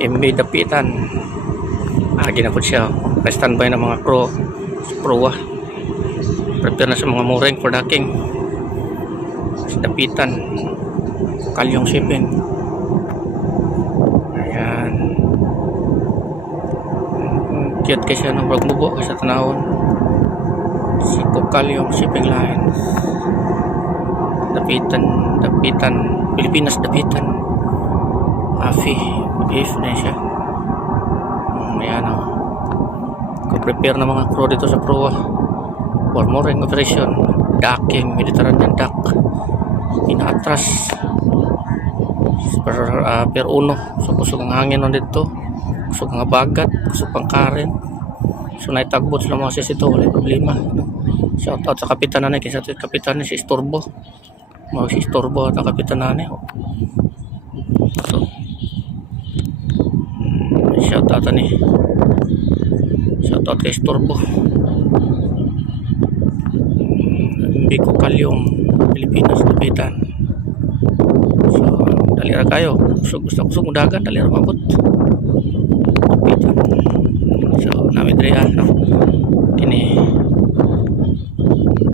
MB Dapitan. Ginakot siya. Standby ng mga crew sa proa. Prepare na sa mga mooring for docking. Sa Dapitan. Kalyong shipping. Ayan. Cute kasi siya ng bagmubo sa tanawon. Si Kalyong shipping line. Dapitan. Pilipinas Dapitan. Afi. If na siya. Ayan o. Prepare na mga crew dito sa proa for mooring operation. Docking, Mediterranean dock. Inaatras per uno. So kusog ang hangin nun dito. Kusog ang bagat. Kusog pang karen. So naitagbot sila mga sis ito. Wala problema. Shout out sa kapitan na kaysa ito kapitan si Istorbo. Mga si Istorbo at ang kapitan na so shout out ni. Shout out kay Istorbo. Biko Kalyong Pilipinas Dapitan. So dalira kayo. So gusto ko dagat dalira mabot.